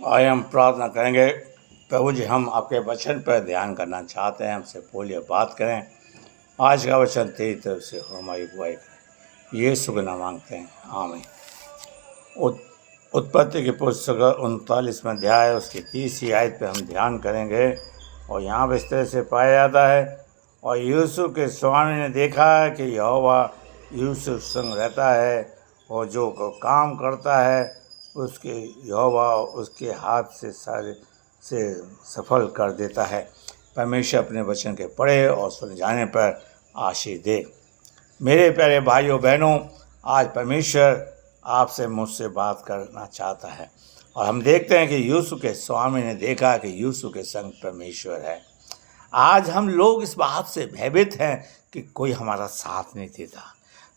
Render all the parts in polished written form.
आइए हम प्रार्थना करेंगे। प्रभु जी, हम आपके वचन पर ध्यान करना चाहते हैं, हमसे बोलिए, बात करें। आज का वचन तेरी तरफ से हो, हमारी बुआई करें। यीशु के नाम मांगते हैं, आमीन। उत्पत्ति की पुस्तक 39वां अध्याय उसकी 30वीं आयत पे हम ध्यान करेंगे। और यहाँ पर इस तरह से पाया जाता है, और यूसुफ के स्वामी ने देखा है कि यहोवा यूसुफ संग रहता है, और जो काम करता है उसके यहोवा उसके हाथ से सारे से सफल कर देता है। परमेश्वर अपने वचन के पढ़े और सुन जाने पर आशीष दे। मेरे प्यारे भाइयों बहनों, आज परमेश्वर आपसे मुझसे बात करना चाहता है। और हम देखते हैं कि यूसुफ के स्वामी ने देखा कि यूसुफ के संग परमेश्वर है। आज हम लोग इस बात से भयभीत हैं कि कोई हमारा साथ नहीं देता।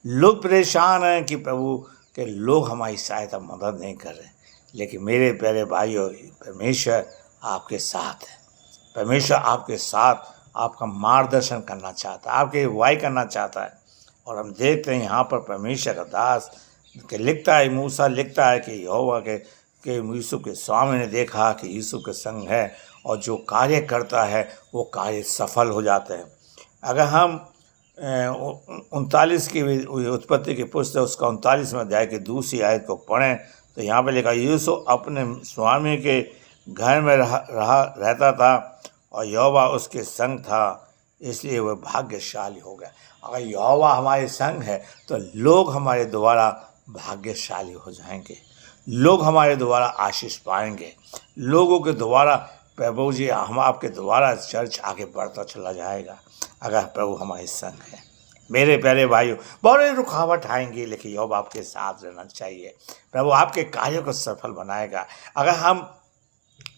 लोग परेशान हैं कि प्रभु के लोग हमारी सहायता मदद नहीं कर रहे। लेकिन मेरे प्यारे भाइयों, परमेश्वर आपके साथ है। परमेश्वर आपके साथ आपका मार्गदर्शन करना चाहता है, आपकी अगुवाई करना चाहता है। और हम देखते हैं यहाँ पर परमेश्वर का दास के लिखता है, मूसा लिखता है कि यहोवा के यूसुफ के स्वामी ने देखा कि यूसुफ के संग है, और जो कार्य करता है वो कार्य सफल हो जाते हैं। अगर हम 39 की उत्पत्ति की पुस्तक उसका 39वां अध्याय की दूसरी आयत को पढ़ें तो यहाँ पर लिखा, यूसुफ अपने स्वामी के घर में रहता था और यहोवा उसके संग था, इसलिए वह भाग्यशाली हो गया। अगर यहोवा हमारे संग है तो लोग हमारे द्वारा भाग्यशाली हो जाएंगे, लोग हमारे द्वारा आशीष पाएंगे, लोगों के द्वारा प्रभु जी हम आपके द्वारा चर्च आगे बढ़ता चला जाएगा अगर प्रभु हमारे संग है। मेरे प्यारे भाइयों, बहुत रुकावट आएंगी, लेकिन यहोवा आपके साथ रहना चाहिए। प्रभु आपके कार्यों को सफल बनाएगा। अगर हम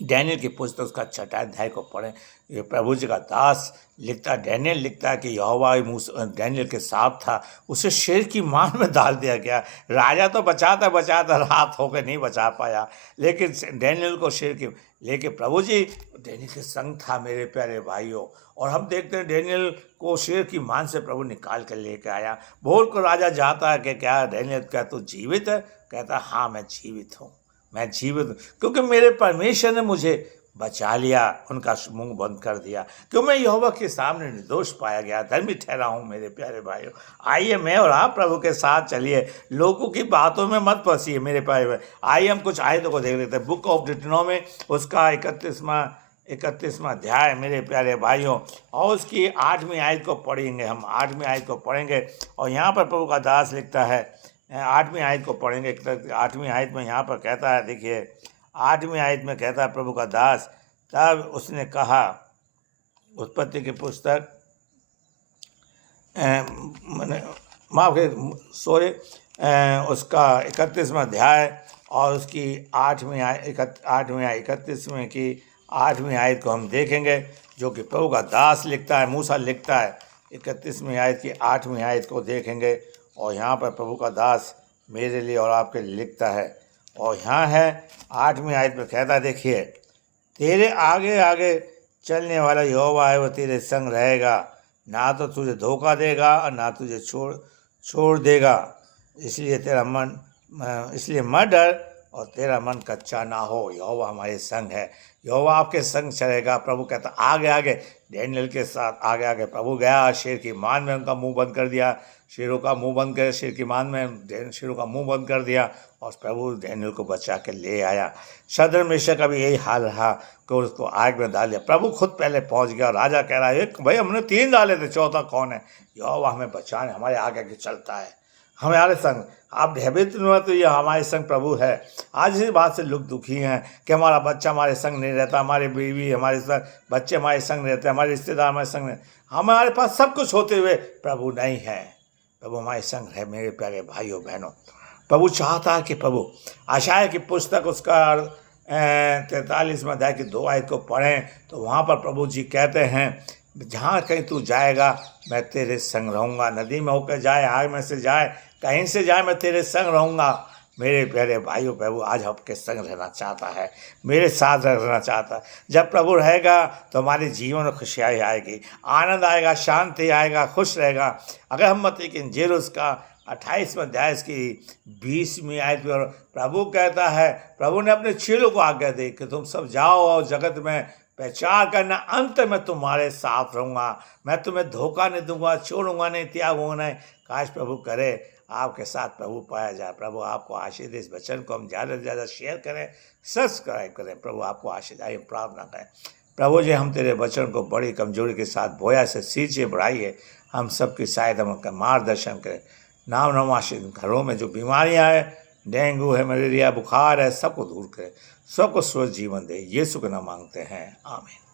डैनियल की पुस्तक उसका 6वां अध्याय को पढ़ें, ये प्रभु जी का दास लिखता, डैनियल लिखता है कि यहोवा डैनियल के साथ था, उसे शेर की मान में डाल दिया गया। राजा तो बचाता बचाता रात होकर नहीं बचा पाया, लेकिन डैनियल को शेर की, लेकिन प्रभु जी डैनियल के संग था। मेरे प्यारे भाइयों, और हम देखते हैं डैनियल को शेर की मान से प्रभु निकाल कर लेकर आया। बोल को राजा जाता है कि क्या डैनियल, क्या तू जीवित है? कहता हाँ मैं जीवित हूँ, मैं जीवित हूँ, क्योंकि मेरे परमेश्वर ने मुझे बचा लिया, उनका मुंह बंद कर दिया। क्यों मैं यहोवा के सामने निर्दोष पाया गया, धर्मी ठहरा हूँ। मेरे प्यारे भाइयों, आइए मैं और आप प्रभु के साथ चलिए, लोगों की बातों में मत फंसिए। मेरे प्यारे भाई, आइए हम कुछ आयतों को देख लेते हैं। बुक ऑफ डिटोनॉमी उसका 31वां अध्याय मेरे प्यारे भाइयों, और उसकी 8वीं आयत को पढ़ेंगे। हम 8वीं आयत को पढ़ेंगे, और यहाँ पर प्रभु का दास लिखता है, 8वीं आयत को पढ़ेंगे। 8वीं आयत में यहाँ पर कहता है, देखिए 8वीं आयत में कहता है प्रभु का दास, तब उसने कहा, उत्पत्ति की पुस्तक उसका 31वां अध्याय और उसकी 8वीं 31वें की 8वीं आयत को हम देखेंगे, जो कि प्रभु का दास लिखता है, मूसा लिखता है। 31वीं आयत की 8वीं आयत को देखेंगे, और यहाँ पर प्रभु का दास मेरे लिए और आपके लिए लिखता है। और यहाँ है 8वीं आयत में कहता है, देखिए, तेरे आगे आगे चलने वाला यहोवा है, वह तेरे संग रहेगा, ना तो तुझे धोखा देगा और ना तुझे छोड़ देगा। इसलिए मत डर और तेरा मन कच्चा ना हो। यहोवा हमारे संग है, यहोवा आपके संग चलेगा। प्रभु कहता आगे आगे डैनियल के साथ आगे आगे प्रभु गया, शेर की मान में उनका मुंह बंद कर दिया, शेरों का मुंह बंद कर, शेर की मान में शेरों का मुंह बंद कर दिया, और प्रभु डैनियल को बचा के ले आया। शद्रक मेशक का भी यही हाल रहा कि उसको आग में डाल दिया। प्रभु खुद पहले पहुंच गया, और राजा कह रहा है, भाई हमने 3 डाले थे, चौथा कौन है? यहोवा हमें बचाने हमारे आगे आगे चलता है, हमारे संग। आप भयभीत न हो, तो ये हमारे संग प्रभु है। आज इसी बात से लोग दुखी हैं कि हमारा बच्चा हमारे संग नहीं रहता, हमारी बीवी हमारे संग, बच्चे हमारे संग नहीं रहते, हमारे रिश्तेदार हमारे संग नहीं, हमारे पास सब कुछ होते हुए प्रभु नहीं है। प्रभु हमारे संग है। मेरे प्यारे भाइयों बहनों, प्रभु चाहता है कि प्रभु आशाया की पुस्तक उसका 43वां अध्याय की 2 आयत को पढ़ें, तो वहाँ पर प्रभु जी कहते हैं, जहाँ कहीं तू जाएगा मैं तेरे संग रहूँगा। नदी में होकर जाए, आग में से जाए, कहीं से जाए, मैं तेरे संग रहूँगा। मेरे प्यारे भाइयों, प्रभु आज आपके संग रहना चाहता है, मेरे साथ रहना चाहता है। जब प्रभु रहेगा तो हमारे जीवन में खुशियाँ आएगी, आनंद आएगा, शांति आएगा, खुश रहेगा। अगर हम मत्ती की इंजील उसका 28वें अध्याय की 20वीं आयत में, और प्रभु कहता है, प्रभु ने अपने चेलों को आज्ञा दी कि तुम सब जाओ और जगत में प्रचार करना, अंत में तुम्हारे साथ रहूँगा, मैं तुम्हें धोखा नहीं दूंगा, छोड़ूंगा नहीं, त्यागूंगा नहीं। काश प्रभु करे आपके साथ प्रभु पाया जाए। प्रभु आपको आशीष दे। इस वचन को हम ज़्यादा से ज़्यादा शेयर करें, सब्सक्राइब करें। प्रभु आपको आशीष। आइए प्रार्थना करें। प्रभु जी, हम तेरे वचन को बड़ी कमजोरी के साथ बोया से सींचे बढ़ाइए, हम सबकी सहायता में मार्गदर्शन करें। नाम नमाशित घरों में जो बीमारियां हैं, डेंगू है, मलेरिया, बुखार है, सबको दूर करें, सबको स्वस्थ जीवन दे। यीशु का नाम मांगते हैं, आमीन।